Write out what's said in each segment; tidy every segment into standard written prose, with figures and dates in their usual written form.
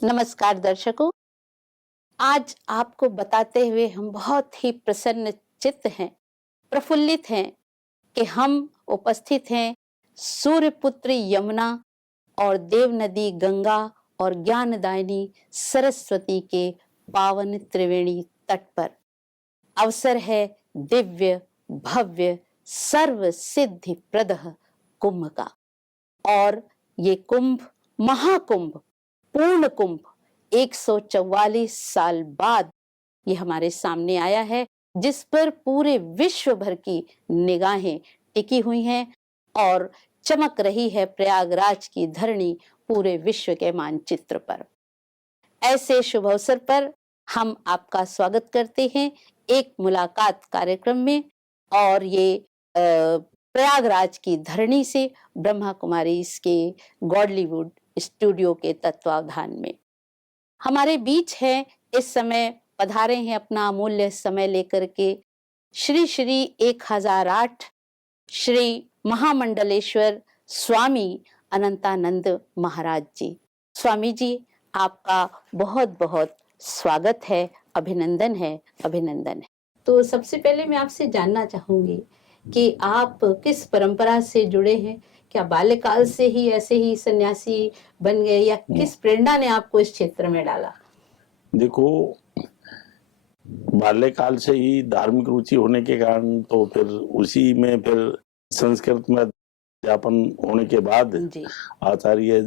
नमस्कार दर्शकों, आज आपको बताते हुए हम बहुत ही प्रसन्न चित्त हैं, प्रफुल्लित हैं कि हम उपस्थित हैं सूर्यपुत्री यमुना और देव नदी गंगा और ज्ञानदायिनी सरस्वती के पावन त्रिवेणी तट पर। अवसर है दिव्य भव्य सर्व सिद्धि प्रदः कुंभ का, और ये कुंभ महाकुंभ पूर्ण कुंभ 144 साल बाद ये हमारे सामने आया है, जिस पर पूरे विश्व भर की निगाहें टिकी हुई हैं और चमक रही है प्रयागराज की धरणी पूरे विश्व के मानचित्र पर। ऐसे शुभ अवसर पर हम आपका स्वागत करते हैं एक मुलाकात कार्यक्रम में, और ये प्रयागराज की धरणी से ब्रह्मा कुमारी इसके गॉडलीवुड स्टूडियो के तत्वावधान में। हमारे बीच है इस समय पधारे हैं अपना अमूल्य समय लेकर के श्री श्री 1008 श्री महामंडलेश्वर स्वामी अनंतानंद महाराज जी। स्वामी जी, आपका बहुत बहुत स्वागत है, अभिनंदन है, अभिनंदन है। तो सबसे पहले मैं आपसे जानना चाहूंगी कि आप किस परंपरा से जुड़े हैं? क्या बाल्यकाल से ही ऐसे ही सन्यासी बन गए, या किस प्रेरणा ने आपको इस क्षेत्र में डाला? देखो, बाल्यकाल से ही धार्मिक रुचि होने के कारण तो फिर उसी में फिर संस्कृत में अध्यापन होने के बाद आचार्य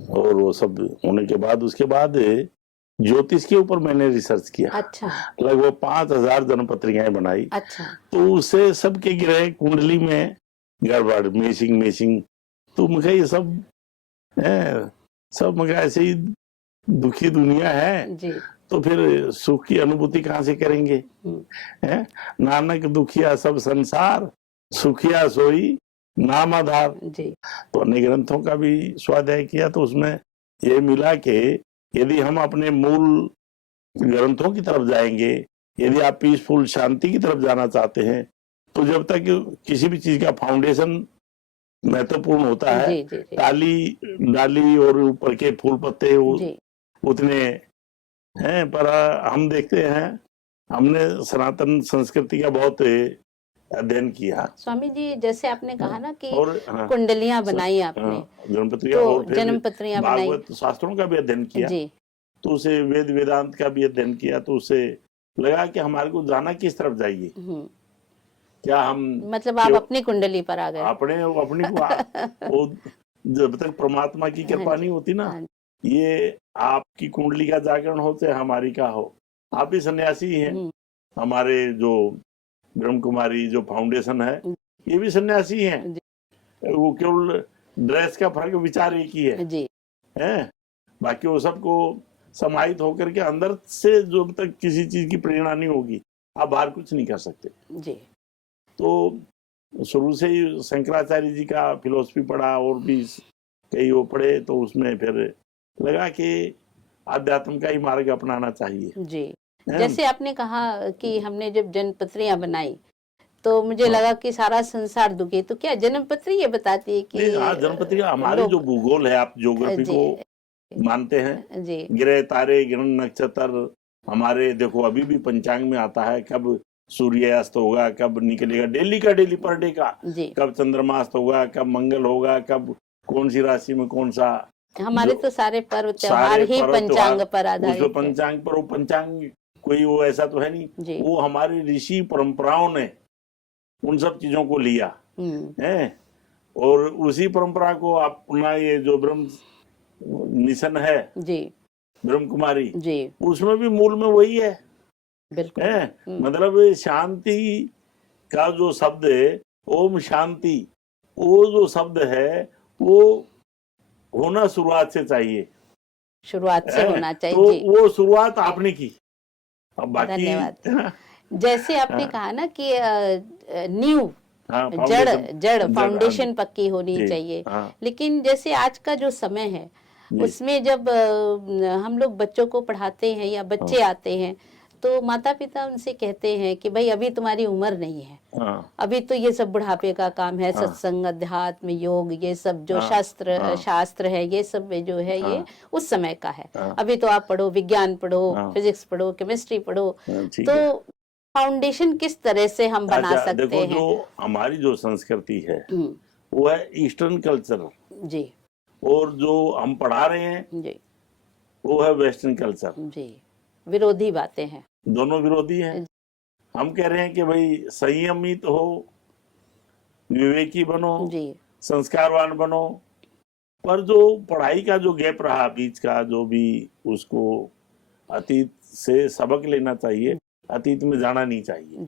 और वो सब होने के बाद उसके बाद ज्योतिष के ऊपर मैंने रिसर्च किया। अच्छा। लगभग 5000 जनपत्रिकाएं बनाई। अच्छा। तो उससे सबके ग्रह कुंडली में गड़बड़ मेसिंग तो मुझे ये सब मुझे ऐसे ही दुखी दुनिया है जी। तो फिर सुख की अनुभूति कहाँ से करेंगे? नानक दुखिया सब संसार, सुखिया सोई नाम आधार जी। तो अन्य ग्रंथों का भी स्वाध्याय किया, तो उसमें ये मिला कि यदि हम अपने मूल ग्रंथों की तरफ जाएंगे, यदि आप पीसफुल शांति की तरफ जाना चाहते हैं, तो जब तक किसी भी चीज का फाउंडेशन महत्वपूर्ण होता है, जी, जी, जी। डाली और ऊपर के फूल पत्ते उतने हैं, पर हम देखते हैं, हमने सनातन संस्कृति का बहुत अध्ययन किया। स्वामी जी, जैसे आपने कहा ना कि कुंडलियां बनाई आपने, जन्मपत्रियां बनाई, भागवत शास्त्रों का भी अध्ययन किया जी। तो उसे वेदांत का भी अध्ययन किया, तो उसे लगा कि हमारे को जाना किस तरफ चाहिए। क्या हम मतलब आप अपनी कुंडली पर आ गए? अपनी वो जब तक परमात्मा की कृपा नहीं होती ना, ये आपकी कुंडली का जागरण हो चाहे हमारी का हो, आप भी सन्यासी हैं। हमारे जो ब्रह्म कुमारी जो फाउंडेशन है, ये भी सन्यासी हैं। वो केवल ड्रेस का फर्क, विचार एक ही है जी। बाकी वो सबको समाहित होकर के अंदर से जो तक किसी चीज की प्रेरणा नहीं होगी, आप बाहर कुछ नहीं कर सकते जी। तो शुरू से ही शंकराचार्य जी का फिलोसफी पढ़ा और भी कई वो पढ़े, तो उसमें फिर लगा कि आध्यात्म का ही मार्ग अपनाना चाहिए जी। जैसे आपने कहा कि हमने जब जन्मपत्रियां बनाई तो मुझे लगा कि सारा संसार दुखी, तो क्या जन्मपत्री ये बताती है कि जन्मपत्री हमारे जो भूगोल है, आप ज्योग्राफी को मानते हैं जी, ग्रह तारे ग्रह नक्षत्र हमारे, देखो अभी भी पंचांग में आता है कब सूर्यास्त होगा, कब निकलेगा, डेली पर डे का, कब चंद्रमास्त होगा, कब मंगल होगा, कब कौन सी राशि में कौन सा। हमारे तो सारे पर्व त्योहार ही पंचांग पर आधारित है। पंचांग पर, वो पंचांग कोई वो ऐसा तो है नहीं, वो हमारी ऋषि परंपराओं ने उन सब चीजों को लिया है, और उसी परंपरा को अपना ये जो ब्रह्म मिशन है जी, ब्रह्म कुमारी जी, उसमें भी मूल में वही है बिल्कुल। मतलब शांति का जो शब्द है, ओम शांति, वो जो शब्द है वो होना शुरुआत से चाहिए, शुरुआत से होना चाहिए तो जी। वो शुरुआत आपने की। अब बाकी धन्यवाद। जैसे आपने कहा ना कि नींव जड़ फाउंडेशन पक्की होनी चाहिए, लेकिन जैसे आज का जो समय है उसमें जब हम लोग बच्चों को पढ़ाते हैं या बच्चे आते हैं, तो माता पिता उनसे कहते हैं कि भाई अभी तुम्हारी उम्र नहीं है, हाँ, अभी तो ये सब बुढ़ापे का काम है, हाँ, सत्संग, अध्यात्म, योग, ये सब जो हाँ, हाँ, शास्त्र है, ये सब में जो है ये हाँ, उस समय का है। हाँ, अभी तो आप पढ़ो, विज्ञान पढ़ो, हाँ, फिजिक्स पढ़ो, केमिस्ट्री पढ़ो। हाँ, ठीक तो है। फाउंडेशन किस तरह से हम बना अच्छा सकते देखो, हैं? जो हमारी जो संस्कृति है हम्म, वो है ईस्टर्न कल्चर, जी और जो हम पढ़ा रहे हैं जी वो है वेस्टर्न कल्चर। जी, विरोधी बातें हैं। दोनों विरोधी हैं। हम कह रहे हैं कि भाई संयमित हो, विवेकी बनो, जी संस्कारवान बनो, पर जो पढ़ाई का जो गैप रहा बीच का, जो भी, उसको अतीत से सबक लेना चाहिए, अतीत में जाना नहीं चाहिए,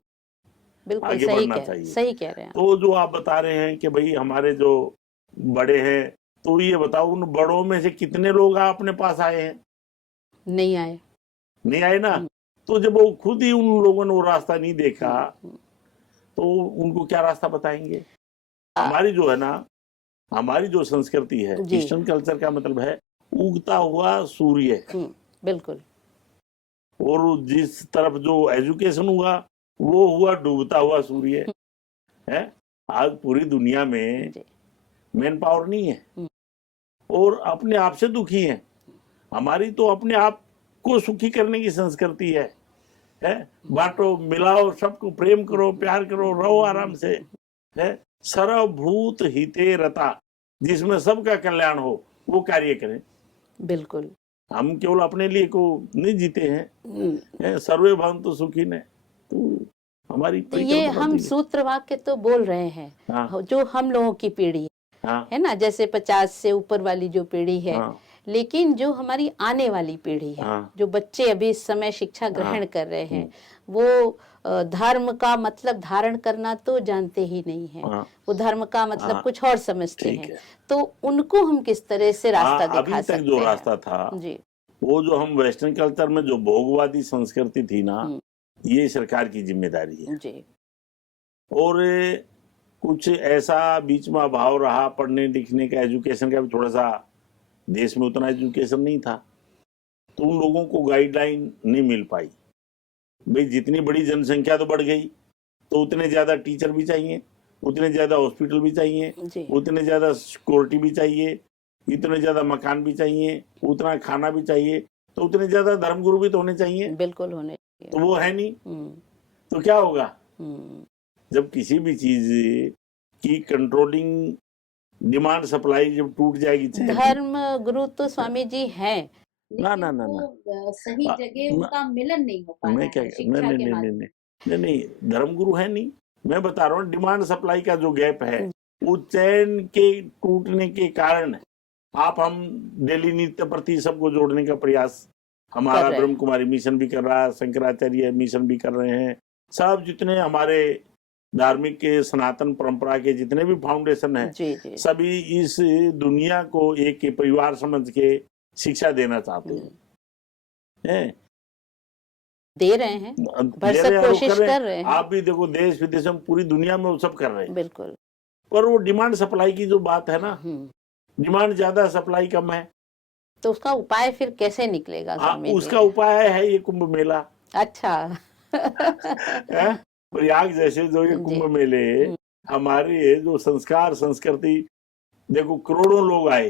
बिल्कुल आगे बढ़ना चाहिए। सही कह रहे हैं। तो जो आप बता रहे हैं कि भाई हमारे जो बड़े हैं, तो ये बताओ उन बड़ों में से कितने लोग अपने पास आए हैं? नहीं आए। नहीं आए ना। तो जब वो खुद ही उन लोगों ने वो रास्ता नहीं देखा, तो उनको क्या रास्ता बताएंगे? हमारी जो है ना, हमारी जो संस्कृति है, जी। ईस्टर्न कल्चर का मतलब है उगता हुआ सूर्य, बिल्कुल। और जिस तरफ जो एजुकेशन हुआ वो हुआ डूबता हुआ सूर्य है। आज पूरी दुनिया में मैन पावर नहीं है और अपने आप से दुखी है। हमारी तो अपने आप को सुखी करने की संस्कृति है। बांटो, मिलाओ, सबको प्रेम करो, प्यार करो, रहो आराम से, है। सर्वभूत हिते रता, जिसमें सबका कल्याण हो वो कार्य करें। बिल्कुल। हम केवल अपने लिए को नहीं जीते हैं। सर्वे भवन्तु सुखिनः, तो हमारी तो ये हम परिकल्पना सूत्र वाक्य तो बोल रहे हैं। हाँ, जो हम लोगों की पीढ़ी हाँ, है ना, जैसे 50 से ऊपर वाली जो पीढ़ी है, हाँ, लेकिन जो हमारी आने वाली पीढ़ी है, हाँ, जो बच्चे अभी इस समय शिक्षा ग्रहण हाँ, कर रहे हैं, वो धर्म का मतलब धारण करना तो जानते ही नहीं है। हाँ, वो धर्म का मतलब कुछ और समझते ठीक हैं। है। तो उनको हम किस तरह से रास्ता दिखा अभी तक सकते जो हैं? रास्ता था जी वो, जो हम वेस्टर्न कल्चर में जो भोगवादी संस्कृति थी ना, ये सरकार की जिम्मेदारी है। जी। और कुछ ऐसा बीच में अभाव रहा पढ़ने लिखने का, एजुकेशन का भी थोड़ा सा, देश में उतना एजुकेशन नहीं था, तो उन लोगों को गाइडलाइन नहीं मिल पाई। भाई जितनी बड़ी जनसंख्या तो बढ़ गई, तो उतने ज्यादा टीचर भी चाहिए, उतने ज्यादा हॉस्पिटल भी चाहिए, उतने ज्यादा सिक्योरिटी भी चाहिए, इतने ज्यादा मकान भी चाहिए, उतना खाना भी चाहिए, तो उतने ज्यादा धर्मगुरु भी तो होने चाहिए। बिल्कुल होने चाहिए। तो वो है नहीं, तो क्या होगा? जब किसी भी चीज की कंट्रोलिंग डिमांड सप्लाई जब टूट जाएगी, धर्म गुरु तो स्वामी जी हैं, ना ना ना ना सही जगह उनका मिलन नहीं हो पा रहा मैं क्या, है शिक्षा नहीं के नहीं माध्यम। नहीं नहीं, धर्मगुरु है नहीं। मैं बता रहा हूँ डिमांड सप्लाई का जो गैप है, वो चैन के टूटने के कारण आप, हम डेली नित्य प्रति सबको जोड़ने का प्रयास, हमारा ब्रह्म कुमारी मिशन भी कर रहा है, शंकराचार्य मिशन भी कर रहे हैं, सब जितने हमारे धार्मिक के सनातन परंपरा के जितने भी फाउंडेशन हैं, सभी इस दुनिया को एक परिवार समझ के शिक्षा देना चाहते हैं। दे रहे हैं, भरसक कोशिश कर रहे हैं। आप भी देखो, देश विदेश में पूरी दुनिया में वो सब कर रहे हैं। बिल्कुल। पर वो डिमांड सप्लाई की जो बात है ना, डिमांड ज्यादा, सप्लाई कम है, तो उसका उपाय फिर कैसे निकलेगा? उसका उपाय है ये कुंभ मेला। अच्छा। प्रयाग जैसे जो ये कुंभ मेले, हमारे जो संस्कार संस्कृति, देखो करोड़ों लोग आए,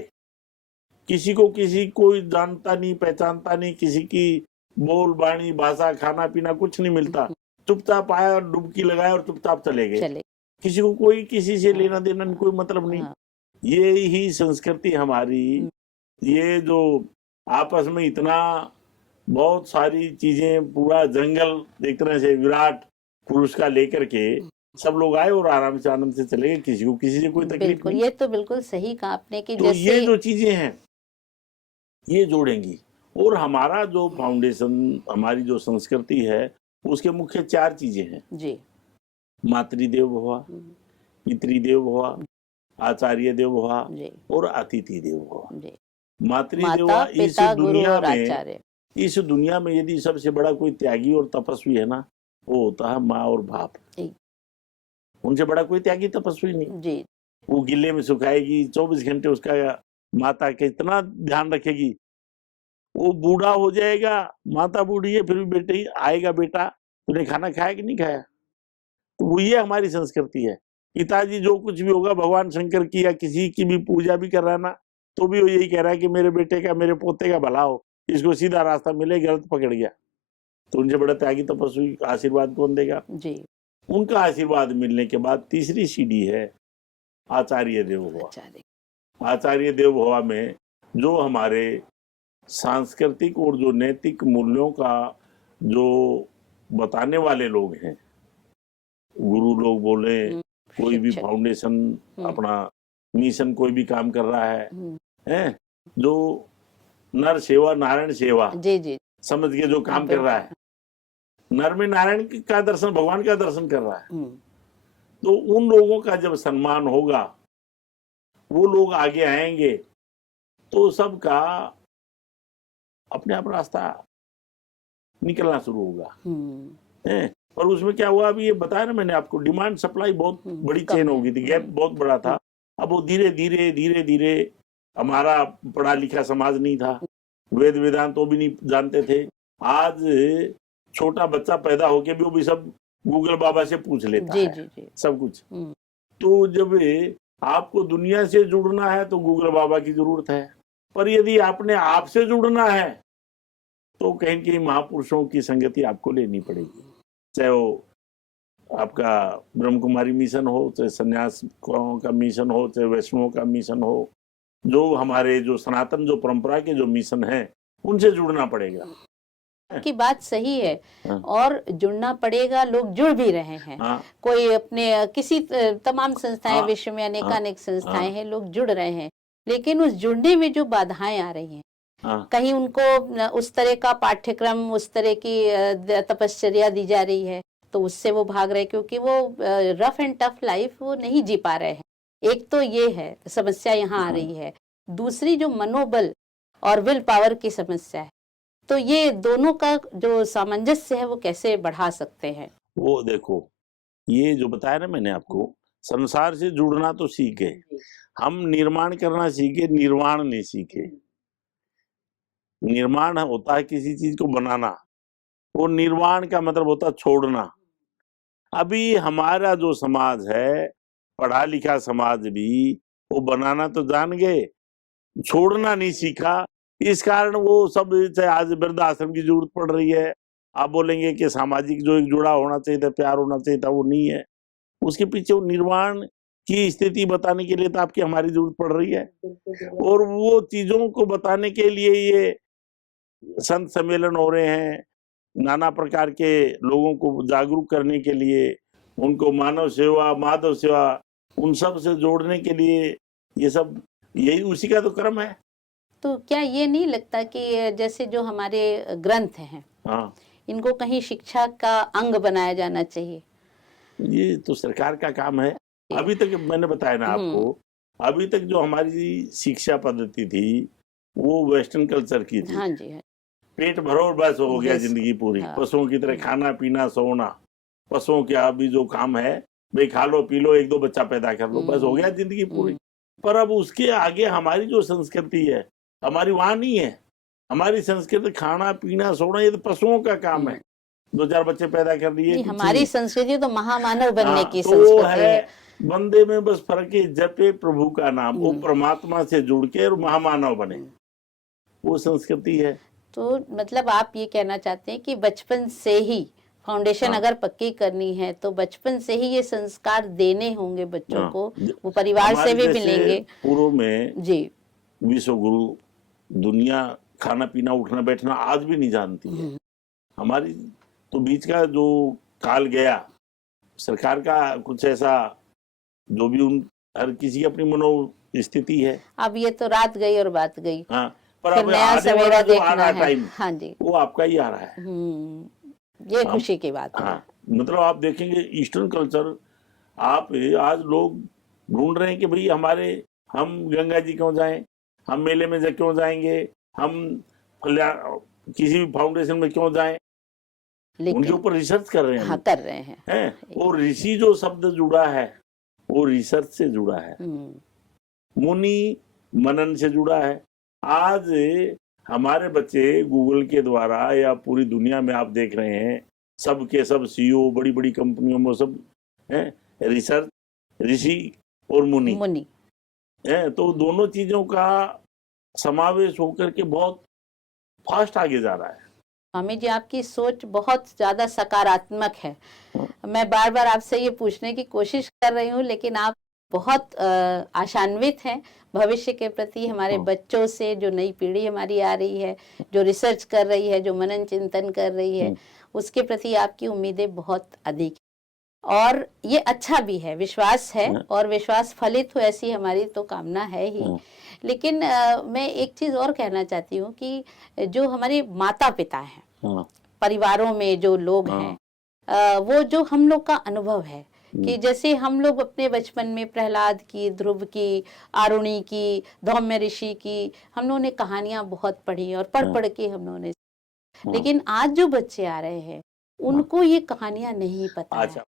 किसी को कोई जानता नहीं, पहचानता नहीं, किसी की बोल बाणी भाषा खाना पीना कुछ नहीं मिलता, चुपचाप आया, डुबकी लगाया और चुपचाप चले गए। किसी को कोई किसी से लेना देना नहीं, कोई मतलब नहीं। ये ही संस्कृति हमारी, ये जो आपस में इतना बहुत सारी चीजें, पूरा जंगल एक तरह से विराट पुरुष का लेकर के सब लोग आए और आराम से आनंद से चले गए, किसी को किसी से कोई तकलीफ नहीं। ये तो बिल्कुल सही कहा आपने कि तो ये जो चीजें हैं ये जोड़ेंगी। और हमारा जो फाउंडेशन, हमारी जो संस्कृति है, उसके मुख्य 4 चीजें हैं जी। मातृदेव भव, पितृदेव भव, आचार्य देव भव और अतिथि देव भव। मातृदेव, इस दुनिया में यदि सबसे बड़ा कोई त्यागी और तपस्वी है ना, वो होता है माँ और बाप। उनसे बड़ा कोई त्यागी तपस्वी नहीं जी। वो गिले में सुखाएगी 24 घंटे, उसका माता के इतना ध्यान रखेगी, वो बूढ़ा हो जाएगा, माता बूढ़ी है, फिर भी बेटे आएगा, बेटा तूने खाना खाया कि नहीं खाया। तो वो ये हमारी संस्कृति है। पिताजी जो कुछ भी होगा, भगवान शंकर की या किसी की भी पूजा भी कर रहा है ना, तो भी वो यही कह रहा है कि मेरे बेटे का, मेरे पोते का भला हो, इसको सीधा रास्ता मिले, गलत पकड़ गया तो उनसे बड़ा त्यागी तपस्वी आशीर्वाद कौन देगा जी। उनका आशीर्वाद मिलने के बाद तीसरी सीढ़ी है आचार्य देवोभव। आचार्य देवोभव में जो हमारे सांस्कृतिक और जो नैतिक मूल्यों का जो बताने वाले लोग हैं, गुरु लोग बोले, कोई भी फाउंडेशन अपना मिशन कोई भी काम कर रहा है, जो नर सेवा नारायण सेवा जी समझ के जो काम कर रहा है, नर में नारायण का दर्शन, भगवान का दर्शन कर रहा है, तो उन लोगों का जब सम्मान होगा, वो लोग आगे आएंगे, तो सबका अपने आप रास्ता निकलना शुरू होगा। और उसमें क्या हुआ, अभी ये बताया ना मैंने आपको, डिमांड सप्लाई बहुत बड़ी चेन हो गई थी, गैप बहुत बड़ा था। अब वो धीरे धीरे धीरे धीरे, हमारा पढ़ा लिखा समाज नहीं था, वेद वेदांत तो भी नहीं जानते थे। आज छोटा बच्चा पैदा होके भी वो भी सब गूगल बाबा से पूछ लेता है सब कुछ। तो जब आपको दुनिया से जुड़ना है तो गूगल बाबा की जरूरत है, पर यदि आपने आप से जुड़ना है तो कहीं कहीं महापुरुषों की संगति आपको लेनी पड़ेगी, चाहे वो आपका ब्रह्म कुमारी मिशन हो, चाहे संन्यास का मिशन हो, चाहे वैष्णवों का मिशन हो, जो हमारे जो सनातन जो परंपरा के जो मिशन है, उनसे जुड़ना पड़ेगा। की बात सही है। हाँ। और जुड़ना पड़ेगा, लोग जुड़ भी रहे हैं। हाँ। कोई अपने किसी तमाम संस्थाएं, हाँ। विश्व में अनेकानेक संस्थाएं हाँ। हैं, लोग जुड़ रहे हैं, लेकिन उस जुड़ने में जो बाधाएं आ रही हैं, हाँ। कहीं उनको उस तरह का पाठ्यक्रम, उस तरह की तपश्चर्या दी जा रही है तो उससे वो भाग रहे, क्योंकि वो रफ एंड टफ लाइफ वो नहीं जी पा रहे हैं। एक तो ये है समस्या यहाँ आ रही है, दूसरी जो मनोबल और विल पावर की समस्या है, तो ये दोनों का जो सामंजस्य है वो कैसे बढ़ा सकते हैं? वो देखो, ये जो बताया ना मैंने आपको, संसार से जुड़ना तो सीखे, हम निर्माण करना सीखे, निर्वाण नहीं सीखे। निर्माण होता है किसी चीज को बनाना, वो निर्वाण का मतलब होता है छोड़ना। अभी हमारा जो समाज है, पढ़ा लिखा समाज भी, वो बनाना तो जान गए, छोड़ना नहीं सीखा। इस कारण वो सब, चाहे आज वृद्धाश्रम की जरूरत पड़ रही है, आप बोलेंगे कि सामाजिक जो एक जुड़ा होना चाहिए था, प्यार होना चाहिए था, वो नहीं है। उसके पीछे वो निर्वाण की स्थिति बताने के लिए तो आपकी हमारी जरूरत पड़ रही है, और वो चीजों को बताने के लिए ये संत सम्मेलन हो रहे हैं, नाना प्रकार के लोगों को जागरूक करने के लिए, उनको मानव सेवा, माधव सेवा, उन सब से जोड़ने के लिए, ये सब यही उसी का तो क्रम है। तो क्या ये नहीं लगता कि जैसे जो हमारे ग्रंथ हैं, हाँ, इनको कहीं शिक्षा का अंग बनाया जाना चाहिए? ये तो सरकार का काम है। अभी तक मैंने बताया ना आपको, अभी तक जो हमारी शिक्षा पद्धति थी वो वेस्टर्न कल्चर की थी। हाँ जी, हाँ। पेट भरो और बस हो गया जिंदगी पूरी। हाँ। पशुओं की तरह खाना पीना सोना, पशुओं के अभी जो काम है भाई, खा लो पी लो, एक दो बच्चा पैदा कर लो, बस हो गया जिंदगी पूरी। पर अब उसके आगे हमारी जो संस्कृति है, हमारी वहां नहीं है। हमारी संस्कृति खाना पीना सोना, ये तो पशुओं का काम है। 2-4 बच्चे पैदा कर लिए। हमारी संस्कृति तो महामानव बनने की तो संस्कृति है। बंदे में बस फर्क है, जपे प्रभु का नाम, वो परमात्मा से जुड़ के और महामानव बने, वो संस्कृति है। तो मतलब आप ये कहना चाहते हैं कि बचपन से ही फाउंडेशन अगर पक्की करनी है तो बचपन से ही ये संस्कार देने होंगे बच्चों को, वो परिवार से भी मिलेंगे। पूर्व में जी विश्व गुरु दुनिया खाना पीना उठना बैठना आज भी नहीं जानती है। हमारी तो बीच का जो काल गया, सरकार का कुछ ऐसा जो भी उन हर किसी की अपनी मनोस्थिति है। अब ये तो रात गई और बात गई। हाँ, पर अब नया सवेरा देखना है टाइम, हाँ जी, वो आपका ही आ रहा है। ये खुशी की बात है। हाँ, मतलब आप देखेंगे ईस्टर्न कल्चर, आप आज लोग ढूंढ रहे हैं कि भाई हम गंगा जी क्यों जाएं, हम मेले में क्यों जाएंगे, हम किसी भी फाउंडेशन में क्यों जाएं, उनके ऊपर रिसर्च कर रहे हैं। हाँ, कर रहे हैं। और ऋषि जो शब्द जुड़ा है वो रिसर्च से जुड़ा है, मुनि मनन से जुड़ा है। आज हमारे बच्चे गूगल के द्वारा या पूरी दुनिया में आप देख रहे हैं, सब के सब सीईओ बड़ी बड़ी कंपनियों में सब हैं, रिसर्च ऋषि और मुनि है। तो दोनों चीजों का समावेश होकर के बहुत फास्ट आगे जा रहा है। स्वामी जी, आपकी सोच बहुत ज्यादा सकारात्मक है। मैं बार बार आपसे ये पूछने की कोशिश कर रही हूँ, लेकिन आप बहुत आशान्वित हैं भविष्य के प्रति। हमारे बच्चों से, जो नई पीढ़ी हमारी आ रही है, जो रिसर्च कर रही है, जो मनन चिंतन कर रही है, उसके प्रति आपकी उम्मीदें बहुत अधिक हैं। और ये अच्छा भी है, विश्वास है, और विश्वास फलित हो ऐसी हमारी तो कामना है ही। लेकिन मैं एक चीज और कहना चाहती हूँ कि जो हमारे माता पिता हैं, परिवारों में जो लोग हैं, वो जो हम लोग का अनुभव है कि जैसे हम लोग अपने बचपन में प्रहलाद की, ध्रुव की, आरुणि की, धौम्य ऋषि की हम लोगों ने कहानियां बहुत पढ़ी और पढ़ पढ़ के हम लोगों ने, लेकिन आज जो बच्चे आ रहे हैं उनको ये कहानियां नहीं पता है।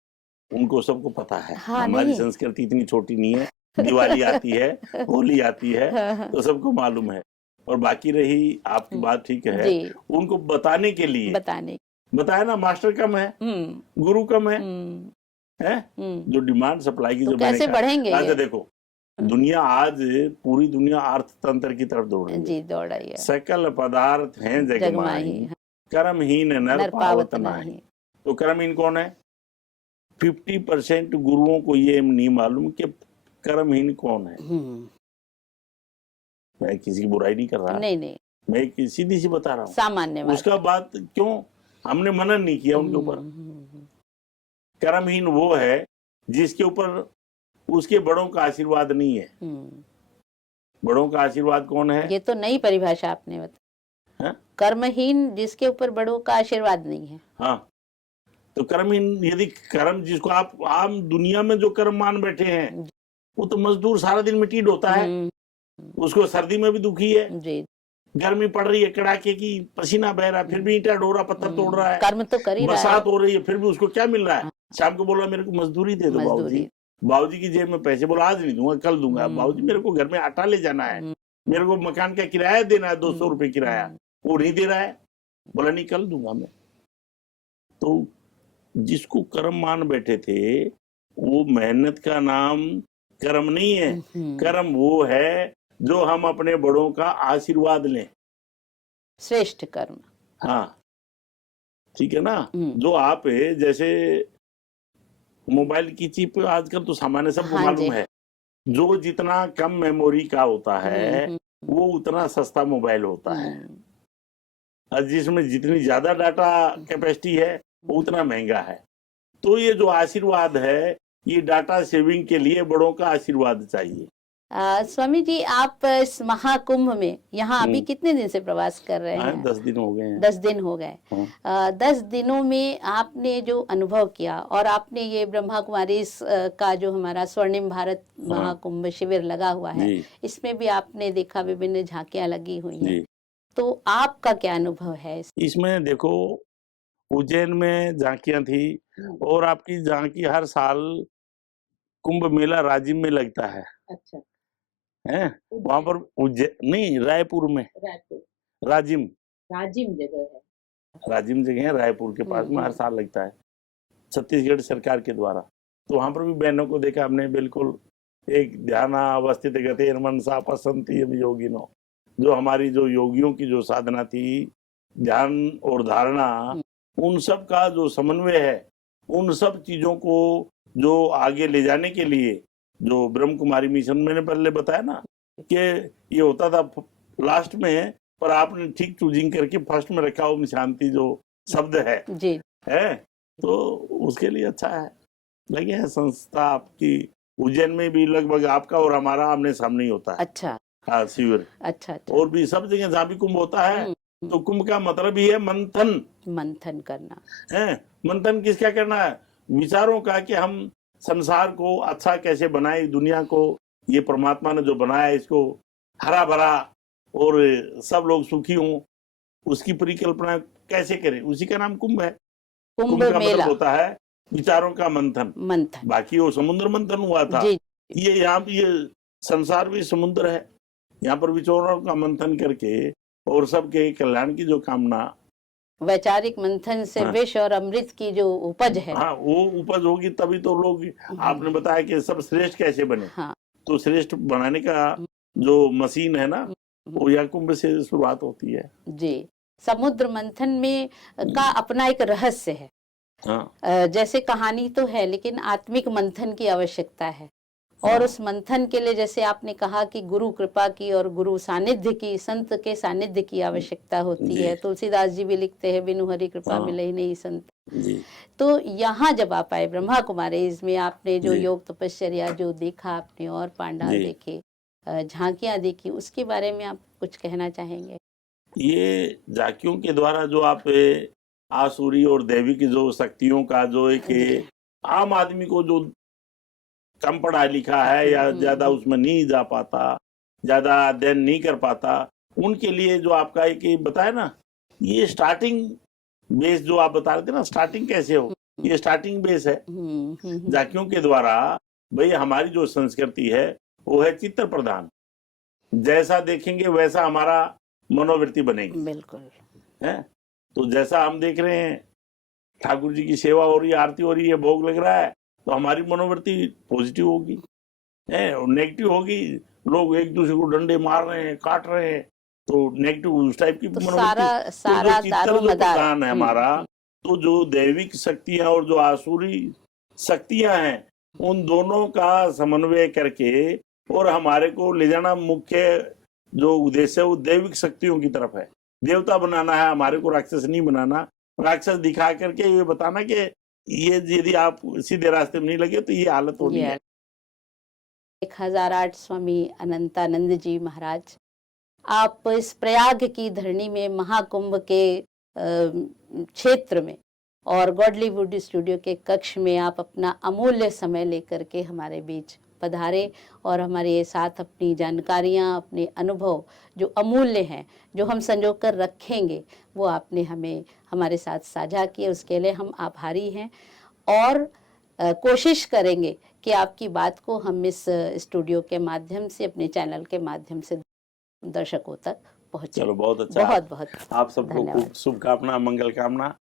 उनको सबको पता है। हमारी संस्कृति इतनी छोटी नहीं है। दिवाली आती है, होली आती है, तो सबको मालूम है। और बाकी रही आपकी बात ठीक है, उनको बताने के लिए बताया ना, मास्टर कम है, गुरु कम है, जो डिमांड सप्लाई की, तो जो कैसे बढ़ेंगे? आज देखो, दुनिया आज पूरी दुनिया अर्थतंत्र की तरफ दौड़ रही है। जी, दौड़ रही है। सकल पदार्थ हैं जगमाही, कर्महीन नर पावत नाही। तो कर्महीन कौन है? 50% गुरुओं को ये नहीं मालूम कि कर्महीन कौन है। मैं किसी की बुराई नहीं कर रहा, नहीं, मैं सीधी सी बता रहा हूँ, सामान्य बात। उसका बात क्यों हमने मनन नहीं किया उनके ऊपर। कर्महीन वो है जिसके ऊपर उसके बड़ों का आशीर्वाद नहीं है। बड़ों का आशीर्वाद कौन है? ये तो नई परिभाषा आपने बताई। कर्महीन जिसके ऊपर बड़ों का आशीर्वाद नहीं है। हाँ, तो कर्महीन, यदि कर्म जिसको आप आम दुनिया में जो कर्म मान बैठे हैं, वो तो मजदूर सारा दिन मिट्टी ढोता है, उसको सर्दी में भी दुखी है, गर्मी पड़ रही है कड़ाके की, पसीना बह रहा है, फिर भी ईंटा ढो रहा, पत्थर तोड़ रहा है, कर्म तो कर ही रहा है। बरसात हो रही है, फिर भी उसको क्या मिल रहा है? शाम को बोला मेरे को मजदूरी दे दो बाबूजी। बाबूजी की जेब में पैसे, बोला आज नहीं दूंगा, कल दूंगा। बाबूजी मेरे को घर में आटा ले जाना है, मेरे को मकान का किराया देना है, 200 रुपए किराया, वो नहीं दे रहा है। बोला नहीं, कल दूंगा मैं। तो जिसको कर्म मान बैठे थे, वो मेहनत का नाम कर्म नहीं है। कर्म वो है जो हम अपने बड़ों का आशीर्वाद लें, श्रेष्ठ कर्म। हाँ, ठीक है ना। जो आप जैसे मोबाइल की चिप आजकल तो सामान्य सबको मालूम है, जो जितना कम मेमोरी का होता है वो उतना सस्ता मोबाइल होता है, और जिसमें जितनी ज्यादा डाटा कैपेसिटी है वो उतना महंगा है। तो ये जो आशीर्वाद है, ये डाटा सेविंग के लिए बड़ों का आशीर्वाद चाहिए। स्वामी जी, आप इस महाकुंभ में यहाँ अभी कितने दिन से प्रवास कर रहे हैं? 10 दिन हो गए हैं। 10 दिन हो गए। 10 दिनों में आपने जो अनुभव किया, और आपने ये ब्रह्मा कुमारी का जो हमारा स्वर्णिम भारत महाकुंभ शिविर लगा हुआ है, इसमें भी आपने देखा विभिन्न झांकियां लगी हुई हैं, तो आपका क्या अनुभव है? इसमें देखो, उज्जैन में झांकियां थी, और आपकी झांकी हर साल कुंभ मेला राजिम में लगता है। अच्छा है, वहां पर उज्जैन नहीं, रायपुर में, राजिम जगह है, राजिम जगह है रायपुर के पास में, हर साल लगता है छत्तीसगढ़ सरकार के द्वारा। तो वहां पर भी बहनों को देखा हमने, बिल्कुल एक ध्यान अवस्थित गते मनसा पसंती योगिनो, जो हमारी जो योगियों की जो साधना थी, ध्यान और धारणा, उन सब का जो समन्वय है, उन सब चीजों को जो आगे ले जाने के लिए, जो ब्रह्म कुमारी मिशन, मैंने पहले बताया ना कि ये होता था लास्ट में, पर आपने ठीक चूजिंग करके फर्स्ट में रखा, ओम शांति जो शब्द है जी, है, तो उसके लिए अच्छा है। लगे है संस्था आपकी उज्जैन में भी लगभग आपका और हमारा आमने सामने ही होता है। अच्छा, हाँ, शिविर। अच्छा, और भी सब जगह जहाँ भी कुंभ होता है, तो कुंभ का मतलब ही है मंथन करना है। मंथन किस क्या करना है? विचारों का, कि हम संसार को अच्छा कैसे बनाए, दुनिया को ये परमात्मा ने जो बनाया इसको हरा भरा और सब लोग सुखी हों, उसकी परिकल्पना कैसे करें, उसी का नाम कुंभ है। कुंभ का मतलब होता है विचारों का मंथन। बाकी वो समुद्र मंथन हुआ था, ये यहाँ ये संसार भी समुद्र है, यहाँ पर विचारों का मंथन करके और सबके कल्याण की जो कामना, वैचारिक मंथन से हाँ। विष और अमृत की जो उपज है, हाँ, वो उपज होगी तभी तो लोग, आपने बताया कि सब श्रेष्ठ कैसे बने, हाँ, तो श्रेष्ठ बनाने का जो मशीन है ना, वो यह कुंभ से शुरुआत होती है। जी। समुद्र मंथन में का अपना एक रहस्य है। हाँ, जैसे कहानी तो है, लेकिन आत्मिक मंथन की आवश्यकता है। और हाँ। उस मंथन के लिए जैसे आपने कहा कि गुरु कृपा की और गुरु सानिध्य की, संत के सानिध्य की आवश्यकता होती जी। है। तुलसीदास जी भी लिखते हैं, बिनु हरि कृपा हाँ। मिले ही नहीं संत। जी, तो यहाँ जब आप आए ब्रह्मा कुमारी, इसमें आपने जो जी। योग तपस्या जो देखा आपने और पांडाल जी। देखे, झांकियां देखी, उसके बारे में आप कुछ कहना चाहेंगे? ये झांकियों के द्वारा जो आप आसुरी और दैवी की जो शक्तियों का जो एक जी। आम आदमी को जो कम पढ़ा लिखा है या ज्यादा उसमें नहीं जा पाता, ज्यादा अध्ययन नहीं कर पाता, उनके लिए जो आपका एक बताया ना, ये स्टार्टिंग बेस जो आप बता रहे थे ना, स्टार्टिंग कैसे हो, ये स्टार्टिंग बेस है झांकियों के द्वारा। भाई हमारी जो संस्कृति है वो है चित्र प्रधान, जैसा देखेंगे वैसा हमारा मनोवृत्ति बनेगी। बिल्कुल है, तो जैसा हम देख रहे हैं ठाकुर जी की सेवा हो रही है, आरती हो रही है, भोग लग रहा है, तो हमारी मनोवृत्ति पॉजिटिव होगी, है, और नेगेटिव होगी, लोग एक दूसरे को डंडे मार रहे हैं, काट रहे हैं, तो नेगेटिव उस टाइप की तो मनोवृत्ति। तो सारा जो चित्र जो दारोमदार प्रधान है हमारा, तो जो दैविक शक्तियां और जो आसुरी शक्तियां हैं, उन दोनों का समन्वय करके और हमारे को ले जाना, मुख्य जो उद्देश्य है वो दैविक शक्तियों की तरफ है, देवता बनाना है हमारे को, राक्षस नहीं बनाना। राक्षस दिखा करके ये बताना कि ये यदि आप सीधे रास्ते में नहीं लगे तो ये हालत होनी है। 1008 स्वामी अनंतानंद जी महाराज, आप इस प्रयाग की धरणी में महाकुंभ के क्षेत्र में और गॉडलीवुड स्टूडियो के कक्ष में आप अपना अमूल्य समय लेकर के हमारे बीच पधारे और हमारे साथ अपनी जानकारियां, अपने अनुभव जो अमूल्य हैं, जो हम संजो कर रखेंगे, वो आपने हमें हमारे साथ साझा किए। उसके लिए हम आभारी हैं और कोशिश करेंगे कि आपकी बात को हम इस स्टूडियो के माध्यम से, अपने चैनल के माध्यम से दर्शकों तक पहुंचे। चलो बहुत अच्छा, बहुत बहुत आप सबको खूब शुभकामना, मंगल कामना।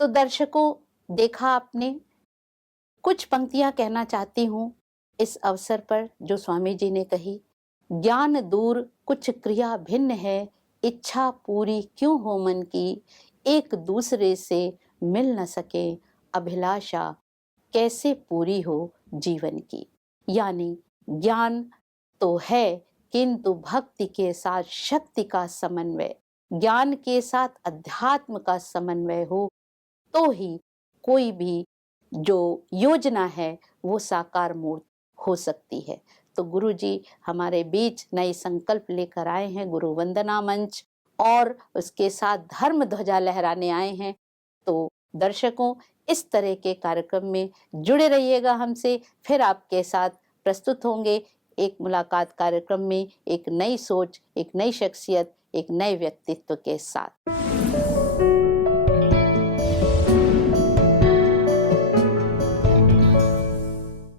तो दर्शकों, देखा आपने, कुछ पंक्तियां कहना चाहती हूँ इस अवसर पर जो स्वामी जी ने कही। ज्ञान दूर कुछ क्रिया भिन्न है, इच्छा पूरी क्यों हो मन की, एक दूसरे से मिल न सके अभिलाषा, कैसे पूरी हो जीवन की। यानी ज्ञान तो है, किंतु भक्ति के साथ शक्ति का समन्वय, ज्ञान के साथ अध्यात्म का समन्वय हो तो ही कोई भी जो योजना है वो साकार मूर्त हो सकती है। तो गुरु जी हमारे बीच नए संकल्प लेकर आए हैं, गुरु वंदना मंच, और उसके साथ धर्म ध्वजा लहराने आए हैं। तो दर्शकों, इस तरह के कार्यक्रम में जुड़े रहिएगा हमसे। फिर आपके साथ प्रस्तुत होंगे एक मुलाकात कार्यक्रम में, एक नई सोच, एक नई शख्सियत, एक नए व्यक्तित्व के साथ।